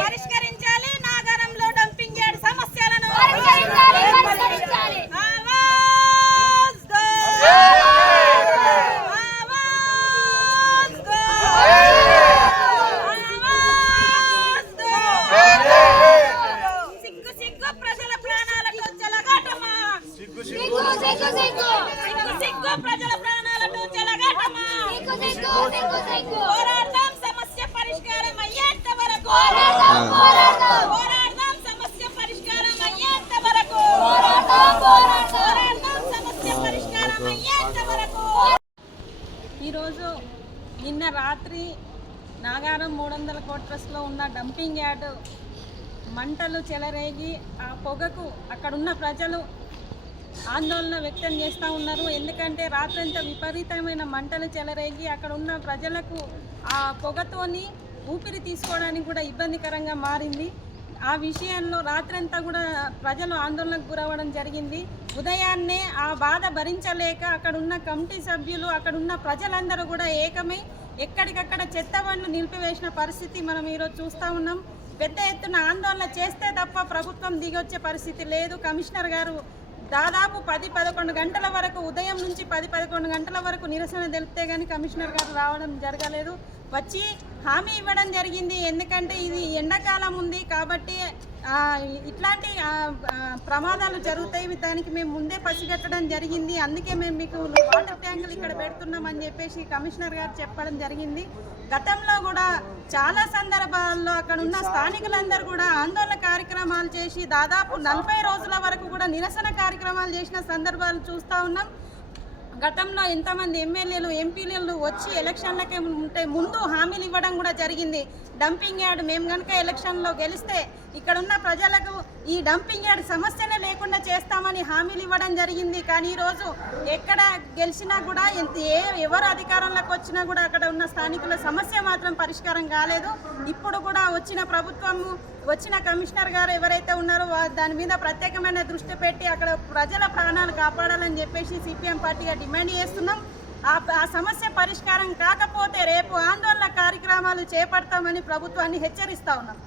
పరిష్కరించాలి నాగరంలో dumping yard సమస్యలను సిగ్గు ప్రజల ప్రాణాలతో చెలగాటమా సిగ్గు ప్రజల ప్రాణాలతో చెలగాటమా పోరాడదాం సమస్య పరిష్కారం అయ్యేంత వరకు పోరాడదాం సమస్య పరిష్కారం అయ్యేంత వరకు పోరాడదాం సమస్య పరిష్కారం అయ్యేంత వరకు. ఈరోజు నిన్న రాత్రి నాగారం 300 క్వార్టర్స్లో ఉన్న డంపింగ్ యార్డ్ మంటలు చెలరేగి ఆ పొగకు అక్కడున్న ప్రజలు ఆందోళన వ్యక్తం చేస్తూ ఉన్నారు. ఎందుకంటే రాత్రంతా విపరీతమైన మంటలు చెలరేగి అక్కడ ఉన్న ప్రజలకు ఆ పొగతోని ఊపిరి తీసుకోవడానికి కూడా ఇబ్బందికరంగా మారింది. ఆ విషయంలో రాత్రంతా కూడా ప్రజలు ఆందోళనకు గురవ్వడం జరిగింది. ఉదయాన్నే ఆ బాధ భరించలేక అక్కడున్న కమిటీ సభ్యులు అక్కడున్న ప్రజలందరూ కూడా ఏకమై ఎక్కడికక్కడ చెత్త బండ్లు నిలిపివేసిన పరిస్థితి మనం ఈరోజు చూస్తూ ఉన్నాం. పెద్ద ఎత్తున ఆందోళన చేస్తే తప్ప ప్రభుత్వం దిగొచ్చే పరిస్థితి లేదు. కమిషనర్ గారు దాదాపు 10-11 గంటల వరకు ఉదయం నుంచి 10-11 గంటల వరకు నిరసన తెలిపితే కానీ కమిషనర్ గారు రావడం జరగలేదు. వచ్చి హామీ ఇవ్వడం జరిగింది. ఎందుకంటే ఇది ఎండాకాలం ఉంది కాబట్టి ఇట్లాంటి ప్రమాదాలు జరుగుతాయి, దానికి మేము ముందే పసిగట్టడం జరిగింది. అందుకే మేము మీకు వాటర్ ట్యాంకులు ఇక్కడ పెడుతున్నామని చెప్పేసి కమిషనర్ గారు చెప్పడం జరిగింది. గతంలో కూడా చాలా సందర్భాల్లో అక్కడ ఉన్న స్థానికులందరూ కూడా ఆందోళన కార్యక్రమాలు చేసి దాదాపు 40 రోజుల వరకు కూడా నిరసన కార్యక్రమాలు చేసిన సందర్భాలు చూస్తూ ఉన్నాం. గతంలో ఎంతమంది ఎమ్మెల్యేలు ఎంపీలు వచ్చి ఎలక్షన్లకే ముందు హామీలు ఇవ్వడం కూడా జరిగింది. డంపింగ్ యార్డ్ మేము కనుక ఎలక్షన్లో గెలిస్తే ఇక్కడున్న ప్రజలకు ఈ డంపింగ్ యార్డ్ సమస్యనే లేకుండా చేస్తామని హామీలు ఇవ్వడం జరిగింది. కానీ ఈరోజు ఎక్కడ గెలిచినా కూడా ఎవరు అధికారంలోకి వచ్చినా కూడా అక్కడ ఉన్న స్థానికుల సమస్య మాత్రం పరిష్కారం కాలేదు. ఇప్పుడు కూడా వచ్చిన ప్రభుత్వము వచ్చిన కమిషనర్ గారు ఎవరైతే ఉన్నారో దాని మీద ప్రత్యేకమైన దృష్టి పెట్టి అక్కడ ప్రజల ప్రాణాలు కాపాడాలని చెప్పేసి సిపిఎం పార్టీగా డిమాండ్ చేస్తున్నాం. ఆ సమస్య పరిష్కారం కాకపోతే రేపు ఆందోళన కార్యక్రమాలు చేపడతామని ప్రభుత్వాన్ని హెచ్చరిస్తా ఉన్నాం.